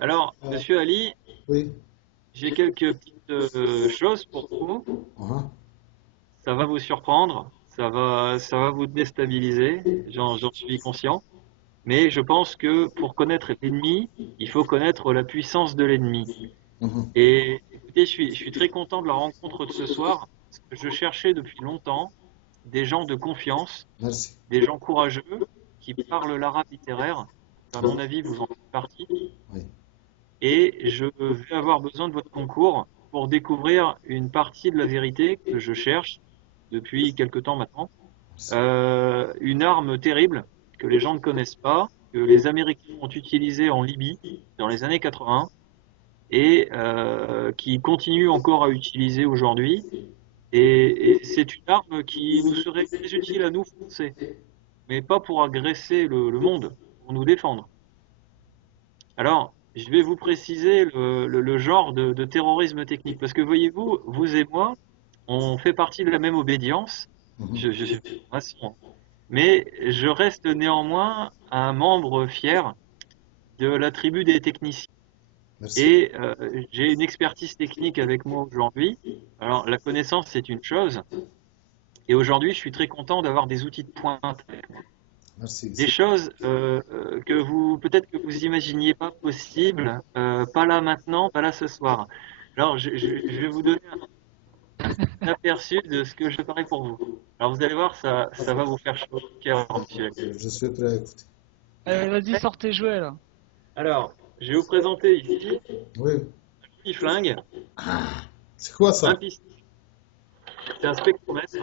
Alors, Euh, Monsieur Ali, oui. j'ai quelques petites choses pour vous. Ah, Ça va vous surprendre, ça va vous déstabiliser, j'en suis conscient. Mais je pense que pour connaître l'ennemi, il faut connaître la puissance de l'ennemi. mhm. Et écoutez, je suis très content de la rencontre de ce soir, parce que je cherchais depuis longtemps des gens de confiance, Merci. des gens courageux, qui parlent l'arabe littéraire. À Oui. mon avis, vous en faites partie. Oui. Et je vais avoir besoin de votre concours pour découvrir une partie de la vérité que je cherche depuis quelque temps maintenant. Merci. Une arme terrible que les gens ne connaissent pas, que les Américains ont utilisée en Libye dans les années 80 et qui continuent encore à utiliser aujourd'hui. Et c'est une arme qui nous serait très utile à nous Français, mais pas pour agresser le monde, pour nous défendre. Alors, je vais vous préciser le genre de terrorisme technique, parce que voyez-vous, vous et moi, on fait partie de la même obédience. Mhm. Je suis maçon, mais je reste néanmoins un membre fier de la tribu des techniciens. Merci. Et j'ai une expertise technique avec moi aujourd'hui. Alors, la connaissance, c'est une chose. Et aujourd'hui, je suis très content d'avoir des outils de pointe, Merci. des choses que vous, peut-être que vous imaginiez pas possibles, pas là maintenant, pas là ce soir. Alors, je vais vous donner un aperçu de ce que je ferai pour vous. Alors, vous allez voir, ça va vous faire chaud au cœur, monsieur. Je suis prêt à écouter. Allez, vas-y, sors tes jouets là. Alors, je vais vous présenter ici Oui. un petit flingue, C'est quoi ça? un pistolet, c'est un spectromètre.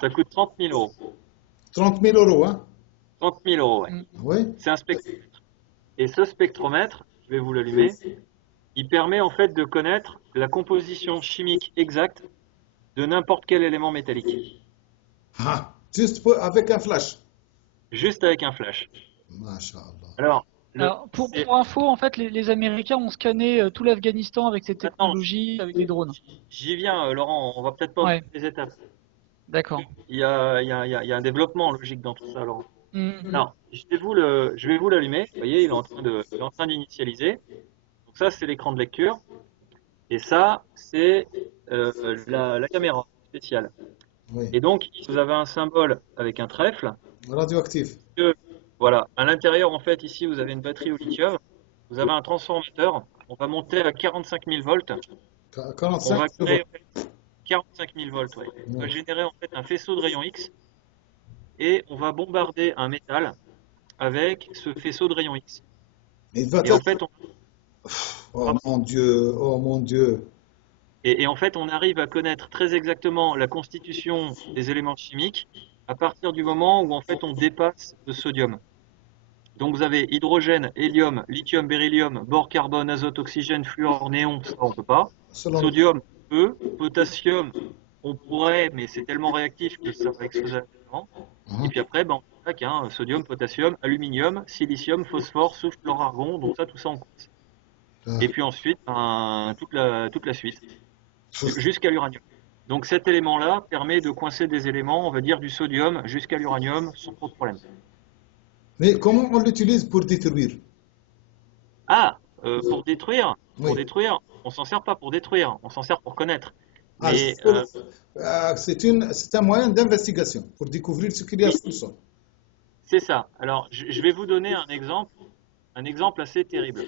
Ça coûte 30 000 euros. 30 000 euros, hein? 30 000 euros, ouais. Mm. Oui. C'est un spectromètre. Et ce spectromètre, je vais vous l'allumer, il permet en fait de connaître la composition chimique exacte de n'importe quel élément métallique, Ah, juste avec un flash. juste avec un flash. Masha'Allah. Alors, Alors, pour info, en fait, les Américains ont scanné tout l'Afghanistan avec cette maintenant, technologie, avec des drones. j'y viens, Laurent, on va peut-être pas Ouais, faire les étapes. d'accord. Il y a un développement logique dans tout ça, Laurent. Mm, Alors, je vais vous l'allumer. Vous voyez, il est en train d'initialiser. Donc ça, c'est l'écran de lecture. Et ça, c'est la caméra spéciale. Oui. Et donc, vous avez un symbole avec un trèfle. Radioactif. Que, voilà, à l'intérieur, en fait, ici, vous avez une batterie au lithium. Vous avez un transformateur. On va monter à 45 000 volts. On 45 va créer secondes. 45 000 volts. Ouais. On va Oui. générer en fait un faisceau de rayons X et on va bombarder un métal avec ce faisceau de rayons X. Il va Et en être. fait, Oh mon Dieu. Oh mon Dieu. et en fait, on arrive à connaître très exactement la constitution des éléments chimiques à partir du moment où en fait on dépasse le sodium. Donc vous avez hydrogène, hélium, lithium, beryllium, bore, carbone, azote, oxygène, fluor, néon, ça on peut pas. Selon nous. Sodium, peu. Potassium, on pourrait, mais c'est tellement réactif que ça va exploser rapidement. Et Hein. puis après, ben, on attaque, hein, sodium, potassium, aluminium, silicium, phosphore, soufre, fluor, argon, donc ça, tout ça on compte. Ah. Et puis ensuite, ben, toute la suite, Pff. jusqu'à l'uranium. Donc cet élément-là permet de coincer des éléments, on va dire du sodium jusqu'à l'uranium sans trop de problème. Mais comment on l'utilise pour détruire? Ah, pour Oui. détruire, on s'en sert pas pour détruire, on s'en sert pour connaître. Ah, Mais c'est un moyen d'investigation pour découvrir ce qu'il y a oui, sous le sol. c'est ça. Alors, je vais vous donner un exemple assez terrible.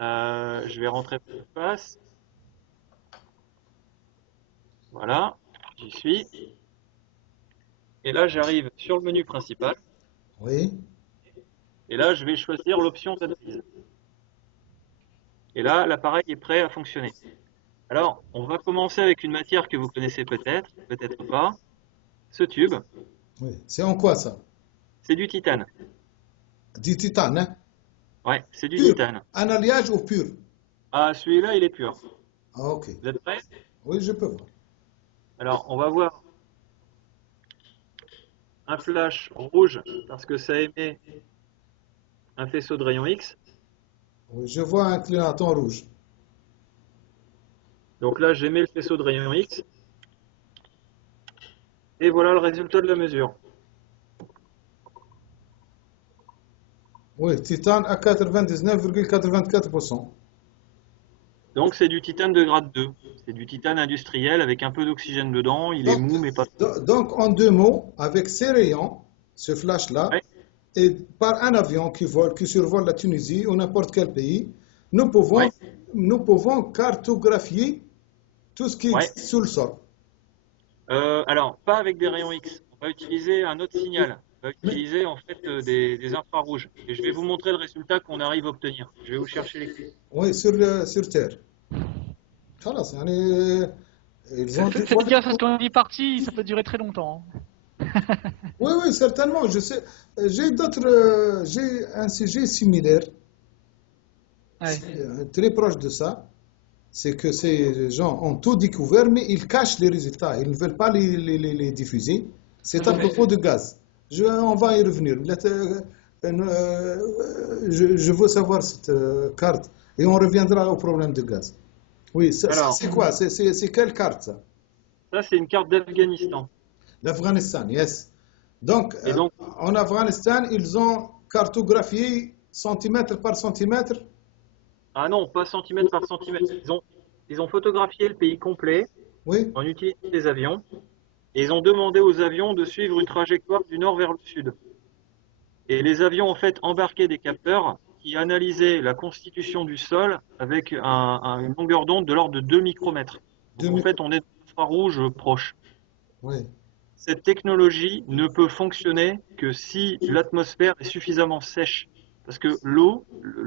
Je vais rentrer de face. Voilà, j'y suis. Et là, j'arrive sur le menu principal. Oui. Et là, je vais choisir l'option d'analyse. Et là, l'appareil est prêt à fonctionner. Alors, on va commencer avec une matière que vous connaissez peut-être, peut-être pas. Ce tube, Oui. C'est en quoi ça? c'est du titane. Du titane, hein? Ouais, c'est du Pur. titane. Un alliage ou pur? Ah, celui-là, il est pur. Ah, ok. Vous êtes prêts? Oui, je peux voir. Alors, on va voir un flash rouge parce que ça émet un faisceau de rayons X. Oui, je vois un clignotant rouge. Donc là, j'émets le faisceau de rayons X. Et voilà le résultat de la mesure. Oui, titane à 99,84%. Donc c'est du titane de grade 2. C'est du titane industriel avec un peu d'oxygène dedans. Il est Donc, mou mais pas trop. donc, en deux mots, avec ces rayons, ce flash-là, Ouais, et par un avion qui vole, qui survole la Tunisie ou n'importe quel pays, nous pouvons, ouais, nous pouvons cartographier tout ce qui ouais. existe sous le sol. Alors, pas avec des rayons X. On va utiliser un autre signal. On va Mais, utiliser en fait des infrarouges. Et je vais vous montrer le résultat qu'on arrive à obtenir. Je vais vous chercher les clés. oui, sur Terre. خلاص يعني ils ont Faites dévoilé. gaffe parce qu'on est parti, ça peut durer très longtemps. Oui, oui, certainement. Je sais. J'ai un sujet similaire, Ouais. très proche de ça. C'est que ces gens ont tout découvert, mais ils cachent les résultats. Ils ne veulent pas les diffuser. C'est à propos de gaz. On va y revenir. Je veux savoir cette carte et on reviendra au problème de gaz. Oui, ça, Alors, c'est quoi? C'est quelle carte, ça? ça c'est une carte d'Afghanistan. L'Afghanistan, yes. Donc, Et donc, en Afghanistan, ils ont cartographié centimètre par centimètre. ah non, pas centimètre par centimètre. Ils ont photographié le pays complet Oui, en utilisant des avions. Et ils ont demandé aux avions de suivre une trajectoire du nord vers le sud. Et les avions ont fait embarquer des capteurs qui analysaient la constitution du sol avec une longueur d'onde de l'ordre de 2 micromètres. Donc deux en micros. fait, on est dans l'infrarouge proche. Oui, Cette technologie ne peut fonctionner que si l'atmosphère est suffisamment sèche. Parce que l'eau,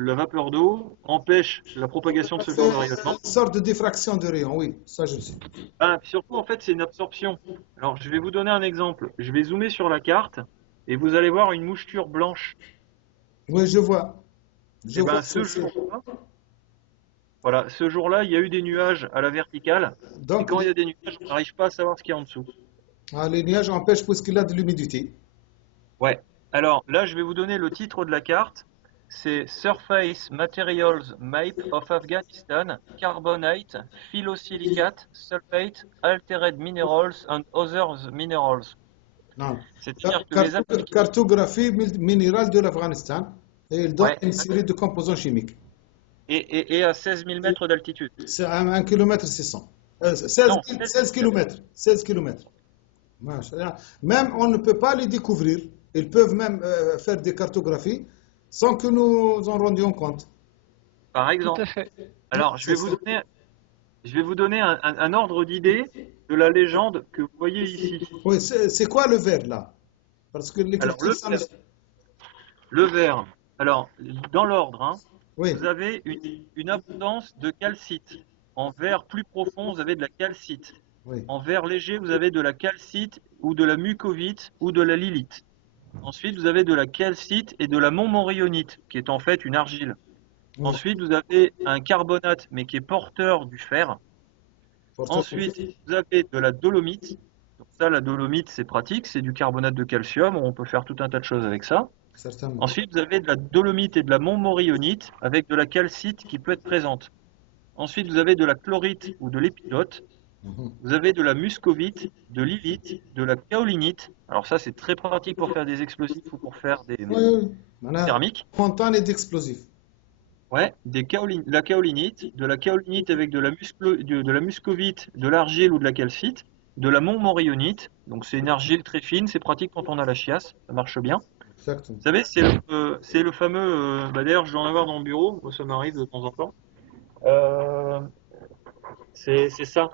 la vapeur d'eau, empêche la propagation de ça ce genre fait de rayonnement. une sorte de diffraction de rayon. Oui, ça je sais. Ah, puis surtout, en fait, c'est une absorption. Alors, je vais vous donner un exemple. Je vais zoomer sur la carte et vous allez voir une moucheture blanche. Oui, je vois. Je Et vois. ben, voilà, ce jour-là, il y a eu des nuages à la verticale. Et Donc, quand il y a des nuages, on n'arrive pas à savoir ce qu'il y a en dessous. les nuages empêchent puisqu'il a de l'humidité. Ouais. Alors, là, je vais vous donner le titre de la carte. C'est Surface Materials Map of Afghanistan, Carbonate, Phyllosilicate, Sulfate, Altered Minerals and Other Minerals. Non. C'est-à-dire que les Américains. Cartographie minérale de l'Afghanistan et il donne Ouais. une série de composants chimiques. Et à 16 000 mètres d'altitude. C'est 1 km 600. 16, Non, 16 km. 16 km. Même on ne peut pas les découvrir. Ils peuvent même faire des cartographies sans que nous en rendions compte. par Tout exemple. à fait. Alors, C'est ça. je vais vous donner un ordre d'idée de la légende que vous voyez ici. Oui, c'est quoi le vert là? Parce que Alors, l'écriture, ça me... le vert. Alors, dans l'ordre, hein, Oui, vous avez une abondance de calcite. En vert plus profond, vous avez de la calcite. oui. En vert léger, vous avez de la calcite ou de la mucovite ou de la lilite. Ensuite, vous avez de la calcite et de la montmorillonite, qui est en fait une argile. Oui. Ensuite, vous avez un carbonate, mais qui est porteur du fer. Ensuite, vous avez de la dolomite. Donc ça, la dolomite, c'est pratique, c'est du carbonate de calcium. On peut faire tout un tas de choses avec ça. Certainement. Ensuite, vous avez de la dolomite et de la montmorillonite avec de la calcite qui peut être présente. Ensuite, vous avez de la chlorite ou de l'épidote. Mhm. Vous avez de la muscovite, de l'ilite, de la kaolinite. Alors ça, c'est très pratique pour faire des explosifs ou pour faire des Oui, oui. On a thermiques. montagne d'explosifs. Ouais, la kaolinite, de la kaolinite avec de la muscovite, de l'argile ou de la calcite, de la montmorillonite. Donc c'est une argile très fine, c'est pratique quand on a la chiasse, ça marche bien. Exactement. Vous savez, c'est le fameux. D'ailleurs, je vais en avoir dans le bureau, moi, ça m'arrive de temps en temps. Euh, c'est ça,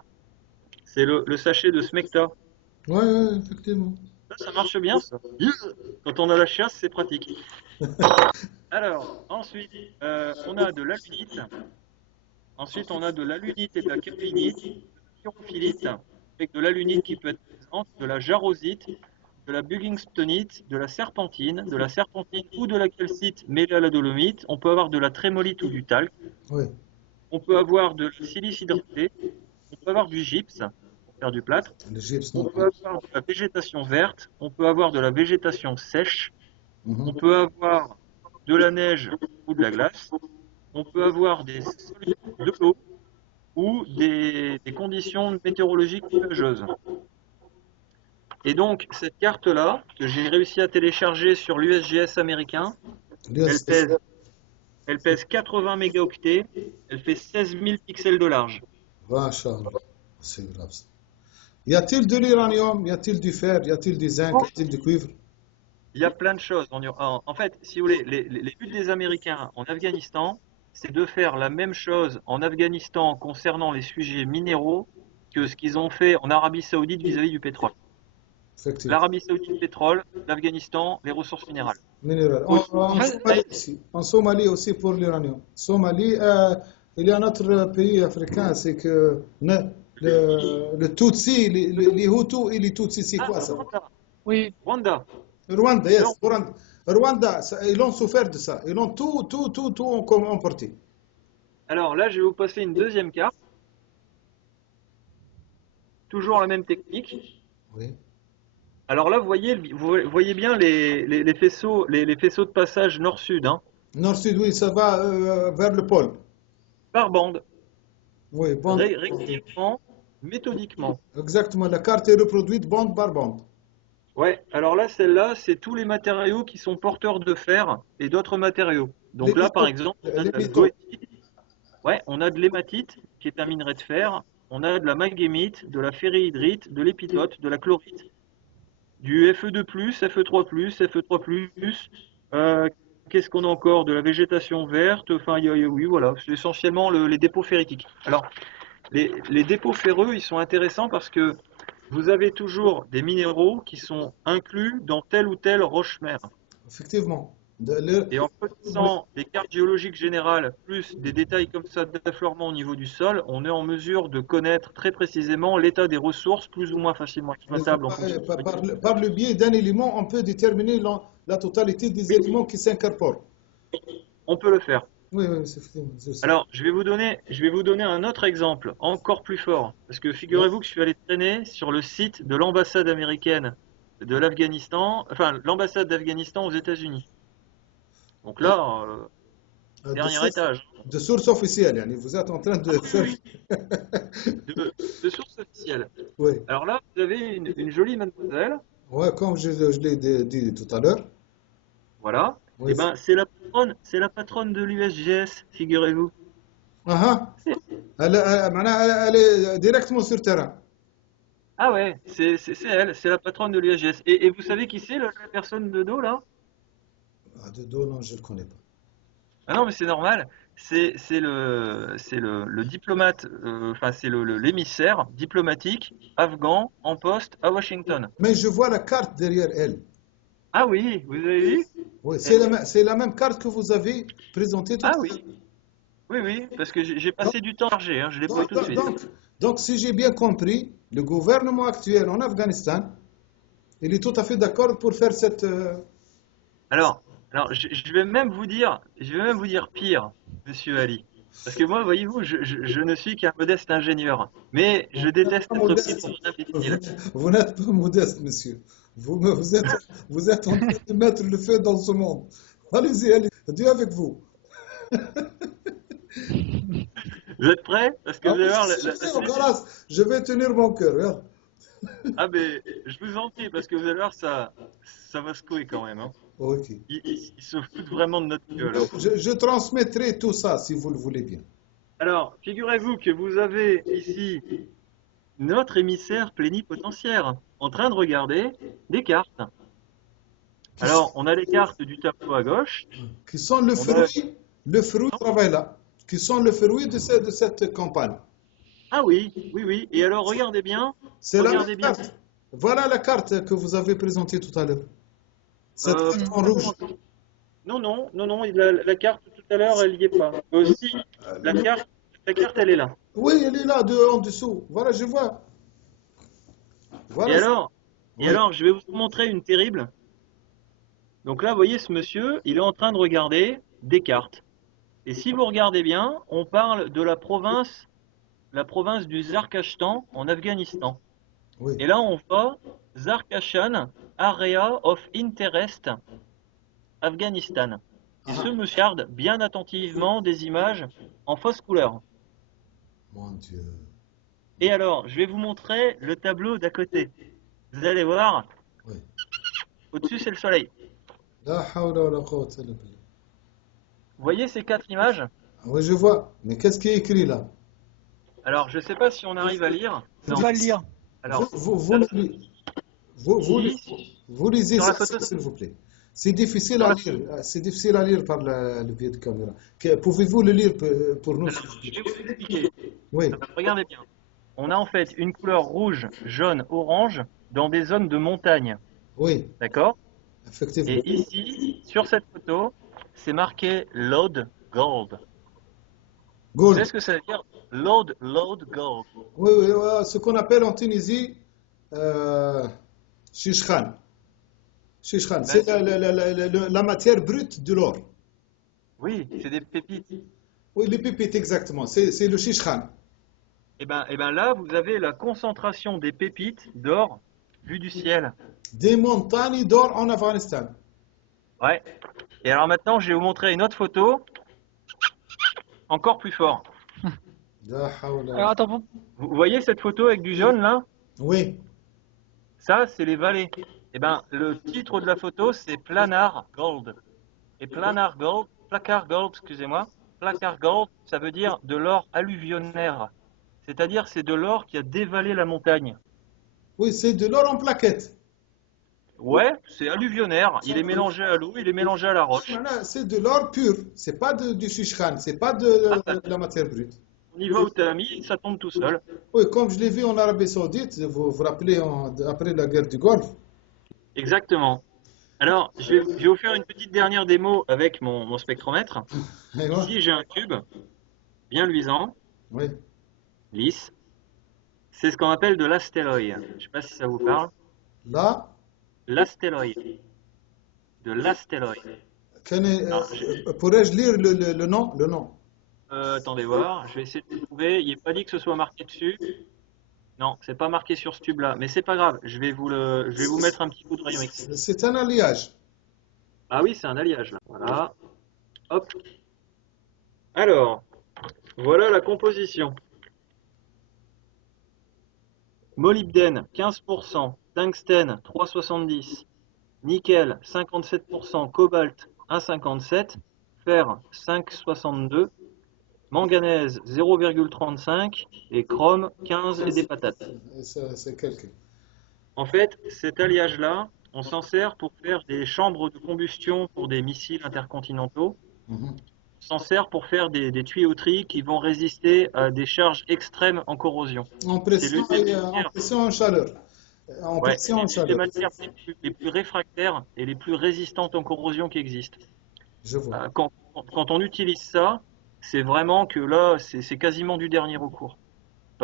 c'est le sachet de Smecta. Oui, oui, effectivement. Ça marche bien, ça. Quand on a la chiasse, c'est pratique. Alors, ensuite, on a de l'alunite. Ensuite, on a de l'alunite et de la kaolinite, de la pyrophilite, avec de l'alunite qui peut être présente, de la jarosite, de la buggingstonite, de la serpentine ou de la calcite mêlée à la dolomite. On peut avoir de la trémolite ou du talc. Oui. On peut avoir de la silice hydratée. On peut avoir du gypse pour faire du plâtre. Les gypses On non peut plus. avoir de la végétation verte. On peut avoir de la végétation sèche. On Mhm. peut avoir de la neige ou de la glace. On peut avoir des solides de l'eau ou des conditions météorologiques nuageuses. Et donc, cette carte-là, que j'ai réussi à télécharger sur l'USGS américain, Elle pèse, elle pèse 80 mégaoctets, elle fait 16 000 pixels de large. Masha'Allah. C'est grave ça. Y a-t-il de l'uranium? Y a-t-il du fer? Y a-t-il du zinc? Y a-t-il du cuivre? Il y a plein de choses. En fait, si vous voulez, les buts des Américains en Afghanistan, c'est de faire la même chose en Afghanistan concernant les sujets minéraux que ce qu'ils ont fait en Arabie Saoudite vis-à-vis du pétrole. Effectivement. L'Arabie Saoudite, le pétrole, l'Afghanistan, les ressources minérales. Minéral. En Somalie aussi pour l'uranium. Somalie, il y a un autre pays africain, c'est que le Tutsi, les Hutus et les Tutsis, c'est quoi ça? Rwanda. Oui, Rwanda. Rwanda, yes. Non. Rwanda, ils ont souffert de ça. Ils ont tout emporté. Alors là, je vais vous passer une deuxième carte. Toujours la même technique. Oui. Alors là, vous voyez bien les faisceaux, les faisceaux de passage nord-sud, hein, Nord-Sud, oui, ça va vers le pôle. par bande, Oui, bande. régulièrement, méthodiquement. Exactement, la carte est reproduite bande par bande. Ouais, alors là, celle-là, c'est tous les matériaux qui sont porteurs de fer et d'autres matériaux. Donc Les là, par métaux. exemple, on a Les de la métaux. goethite, ouais, on a de l'hématite, qui est un minerai de fer, on a de la magnémite, de la ferrihydrite, de l'épitote, de la chlorite, du Fe2+, Fe3+, Fe3+, qu'est-ce qu'on a encore? De la végétation verte, enfin, oui, voilà, c'est essentiellement les dépôts ferritiques. Alors, les dépôts ferreux, ils sont intéressants parce que vous avez toujours des minéraux qui sont inclus dans telle ou telle roche-mère. Effectivement. Et en connaissant des cartes géologiques générales, plus des détails comme ça d'affleurement au niveau du sol, on est en mesure de connaître très précisément l'état des ressources plus ou moins facilement exploitables. Par le biais d'un élément, on peut déterminer la totalité des éléments qui s'incorporent. On peut le faire. Oui, oui, c'est effectivement. Alors, je vais vous donner un autre exemple, encore plus fort. Parce que figurez-vous que je suis allé traîner sur le site de l'ambassade américaine de l'Afghanistan, enfin, l'ambassade d'Afghanistan aux États-Unis. Donc là, dernier étage. De source officielle, yani, vous êtes en train de faire. Oui, de source officielle. Oui, Alors là, vous avez une jolie mademoiselle, ouais, comme je l'ai dit tout à l'heure. voilà. Oui, Et ben, c'est la patronne de l'USGS, figurez-vous. ah, elle est directement sur terrain. Ah ouais, c'est elle, c'est la patronne de l'USGS. Et vous savez qui c'est, la personne de dos, là? Ah, de dos, non, je ne le connais pas. Ah non, mais c'est normal. C'est le diplomate, enfin, c'est l'émissaire diplomatique afghan en poste à Washington. Mais je vois la carte derrière elle. Ah oui, vous avez vu? Oui, c'est la même carte que vous avez présentée tout Ah à oui, l'heure. oui, parce que j'ai passé du temps à charger, hein, je l'ai pas eu tout de suite. Donc, si j'ai bien compris, le gouvernement actuel en Afghanistan, il est tout à fait d'accord pour faire cette. Alors, je vais même vous dire, pire, Monsieur Ali. Parce que moi, voyez-vous, je ne suis qu'un modeste ingénieur. Mais je déteste Pas être pris modeste. pour un imbécile. Vous n'êtes pas modeste, monsieur. Vous êtes en train de mettre le feu dans ce monde. Allez-y, allez. Dieu avec vous. Vous êtes prêts? Parce que vous allez voir Je vais tenir mon cœur. Regarde. Ah ben, je vous en prie, parce que vous allez voir, ça va secouer quand même, hein. Ok. Ils se foutent vraiment de notre gueule, hein. Je transmettrai tout ça si vous le voulez bien. Alors, figurez-vous que vous avez ici notre émissaire plénipotentiaire en train de regarder des cartes. Alors, on a les cartes du tableau à gauche. Qui sont le fruit du travail là. Qui sont le fruit de cette campagne. Ah oui. Et alors, regardez bien. C'est la même carte. Voilà la carte que vous avez présentée tout à l'heure. Cette carte en rouge. Non, la carte tout à l'heure, elle n'y est pas. Si, la carte, elle est là. Oui, elle est là, en dessous. Voilà, je vois. Voilà. Et alors, je vais vous montrer une terrible. Donc là, vous voyez, ce monsieur, il est en train de regarder des cartes. Et si vous regardez bien, on parle de la province du Zarkashtan en Afghanistan. Oui. Et là, on voit Zarkashan, Area of Interest, Afghanistan. Et ce monsieur regarde bien attentivement des images en fausse couleur. Mon Dieu. Et alors, je vais vous montrer le tableau d'à côté. Vous allez voir. Oui. Au-dessus, c'est le soleil. La hawla wa la quwwata illa billah. Vous voyez ces 4 images? Oui, je vois. Mais qu'est-ce qui est écrit là? Alors, je ne sais pas si on arrive à lire. On va le lire. Alors, Vous, là, vous lisez sur la ça, photo, s'il vous plaît. C'est difficile sur à la- lire. C'est difficile à lire par le biais de caméra. Pouvez-vous le lire pour nous? alors, je vais vous expliquer. Oui, Alors, regardez bien. On a en fait une couleur rouge, jaune, orange dans des zones de montagne. oui, D'accord? effectivement. Et ici, sur cette photo, c'est marqué Load Gold. Vous savez Gold. ce que ça veut dire? Load Gold. Oui, oui, ouais, ce qu'on appelle en Tunisie shishkhan. Shishkhan, Ben, c'est la matière brute de l'or. oui, c'est des pépites. Oui, les pépites, exactement. C'est le shishkhan. Et ben là, vous avez la concentration des pépites d'or vues du ciel. Des montagnes d'or en Afghanistan. Ouais. Et alors maintenant, je vais vous montrer une autre photo, encore plus fort. La hawla. Alors attends, bon. Vous voyez cette photo avec du jaune là? Oui, Ça, c'est les vallées. Et ben, le titre de la photo, c'est Planar Gold. Et Planar Gold, Placard Gold, excusez-moi, Placard Gold, ça veut dire de l'or alluvionnaire. C'est-à-dire, c'est de l'or qui a dévalé la montagne. oui, c'est de l'or en plaquettes. Ouais, c'est alluvionnaire. Il est mélangé à l'eau, il est mélangé à la roche. Voilà, c'est de l'or pur. C'est pas du shishkhan. C'est pas de la matière brute. On y va au tamis, ça tombe tout seul. Oui, comme je l'ai vu en Arabie Saoudite, vous vous rappelez après la guerre du Golfe. Exactement. Alors, je vais vous faire une petite dernière démo avec mon spectromètre. Et voilà. Ici, j'ai un tube bien luisant, Oui. lisse. C'est ce qu'on appelle de l'astéroïde. Je ne sais pas si ça vous parle. Là, L'astéroïde. De l'astéroïde. Alors, pourrais-je lire le nom? Le nom. attendez voir, je vais essayer de le trouver. Il n'est pas dit que ce soit marqué dessus. Non, c'est pas marqué sur ce tube-là. Mais c'est pas grave, je vais vous mettre un petit coup de rayon X. C'est un alliage. Ah oui, c'est un alliage là. Voilà. Hop. Alors, voilà la composition. Molybdène 15%, tungstène 3,70, nickel 57%, cobalt 1,57, fer 5,62, manganèse 0,35 et chrome 15 et des patates. C'est quelqu'un. En fait, cet alliage-là, on s'en sert pour faire des chambres de combustion pour des missiles intercontinentaux. Mhm. On s'en sert pour faire des tuyauteries qui vont résister à des charges extrêmes en corrosion. En C'est pression l'une des et en matières, pression en chaleur. En ouais, pression en c'est l'une des chaleur. matières les plus réfractaires et les plus résistantes en corrosion qui existent. Je vois. Quand on utilise ça, c'est vraiment que là, c'est quasiment du dernier recours.